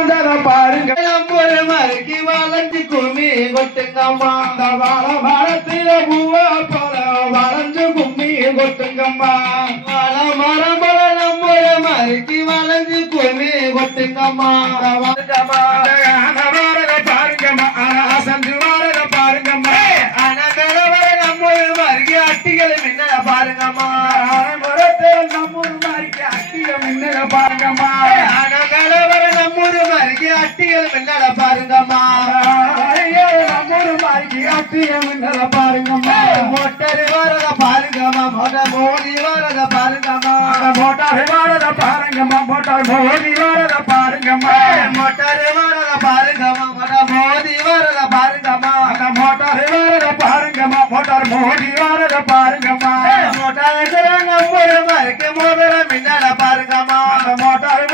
பறந்தத பாருங்க ஒரு மறுக்கி வளைஞ்சு கும்மி கொட்டுங்கம்மா வாழ மரத்தில பூவா போல வளைஞ்சு கும்மி கொட்டுங்கம்மா வாழ மரம் போல நம்ம ஒரு மறுக்கி வளைஞ்சு கும்மி கொட்டுங்கம்மா பாருங்கம்மா அசந்து வாரத பாருங்கம்மா நம்ம ஒரு மறுக்கி அட்டிகளை மின்னல பாருங்கம்மா மரத்தில் நம்ம மாதிரி அட்டிய மின்னல பாருங்கம்மா நம்மூரு மறுக்கி அட்டிகள் மின்னல பாருங்கம்மா நம்மூரு மாதிரி அட்டிய மின்னல பாருங்கம்மா மோட்டர் வரத பாருங்கம்மா மோட்டார் மோதி வரத பாருங்கம்மா மோட்டார் வாரத பாருங்கம்மா மோட்டார் மோதி வாரத பாருங்கம்மா மோட்டார் வரத பாருங்கம்மா மோட்டார் மோதி வரத பாருங்கம்மா மோட்டார் வாரத பாருங்கம்மா மோட்டார் மோதி வாரத பாருங்கம்மா மோட்டார் நம்மூரு மறுக்கி மோதிர மின்னல பாருங்கம்மா மோட்டார்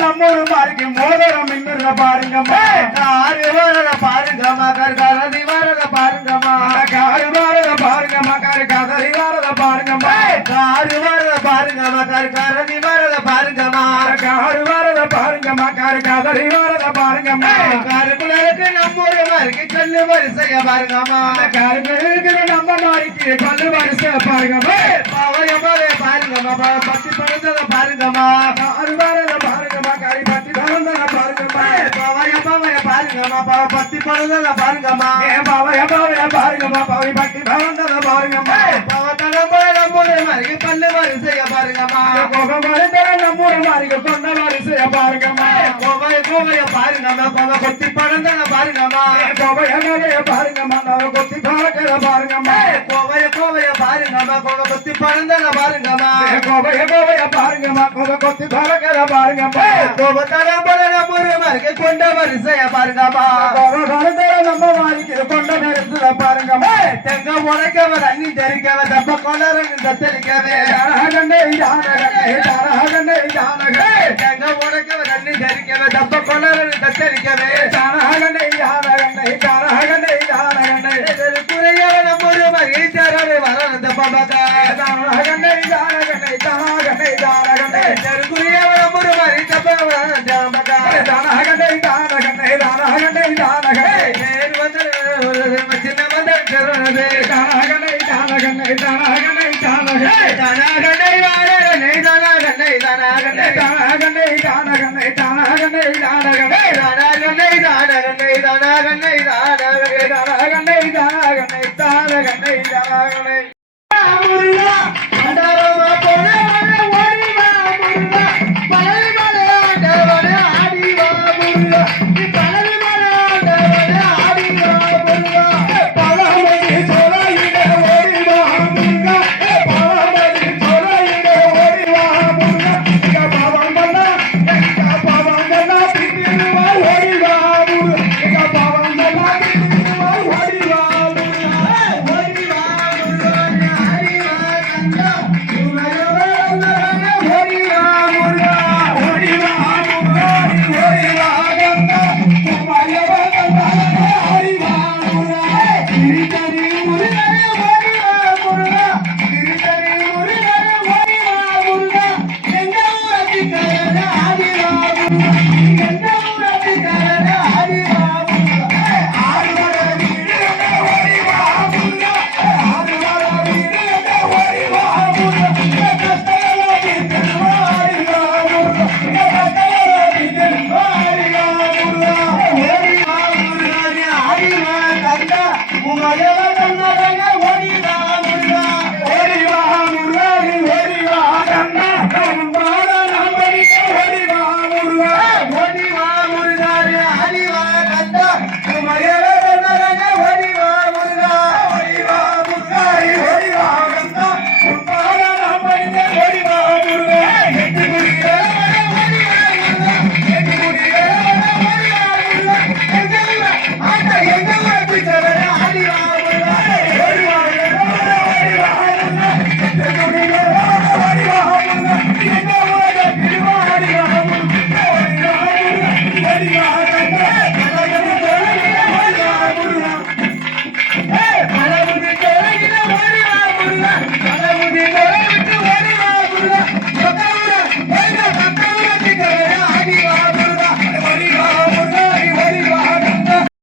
நம்மூரு மாதிரி மோதிரம் மின்னல பாருங்கம்மா காரு வரத பாருங்கம்மா கரதி வரத பாருங்கம்மா காரு வாரத பாருங்கம்மா கதறி வாரத பாருங்கம்மா காரு வரத பாருங்கம்மா கரதி வரத பாருங்கம்மா காரு வாரத பாருங்கம்மா கதறி வாரத பாருங்கம்மா காருக்குள்ளருக்கு நம்மூரு மறுக்கி சொல்லு வரிசைய பாருங்கம்மா காருக்கு நம்ம மாதிரிக்கு பல்லு வரிசை பாருங்கம்மா பாவையம்மாவே பாருங்கம்மா பத்தி படுத்தத பாருங்கம்மா காரு வாரத பாருங்கம்மா கறி பத்தி பறந்தத பாருங்கம்மா பாவையம்மாவே பாருங்கம்மா பத்தி படுத்தத பாருங்கம்மா பாவைய பாருங்கம்மா பாவை பத்தி பறந்தத பாருங்கம்மா பாவத்தனமா நம்மூரு மறுக்கி பல்லு வரிசைய பாருங்கம்மா நம்மூரு மாதிரிக்கு கொண்ட வரிசைய பாருங்கம்மா கோவைய பாருங்கம்மா கோவை கொத்தி படுத்தத பாருங்கம்மா கோவைய பாருங்கம்மா நான் கொத்தி பறக்கிற பாருங்கம்மா கோவைய பாருங்கம்மா கோவை கொத்தி படுத்தத பாருங்கம்மா கோவைய பாருங்கம்மா கோவை கொத்தி பறக்கிற பாருங்கம்மா கோபத்தனமா நம்மூரு மறுக்கி கொண்ட வரிசைய பாருங்கம்மா நம்ம மாதிரிக்கு கொண்ட வரிசைய பாருங்கம்மா தெங்க உடைக்கவ தண்ணி தெரிக்கவ தப்ப கொள்ளரன்னு தத்தரிக்கவே தெங்க உடைக்கவ தண்ணி தெரிக்கவ தப்ப கொள்ளரன்னு தத்தரிக்கவே குறையவ நம்மூரு மகிழ்ச்சாரே வரணந்த பாபாக்கா குறையவ நம்மூரு மகிழ்ச்சப்ப வரணந்த சின்ன மந்தன் செருனது தானகண்ணை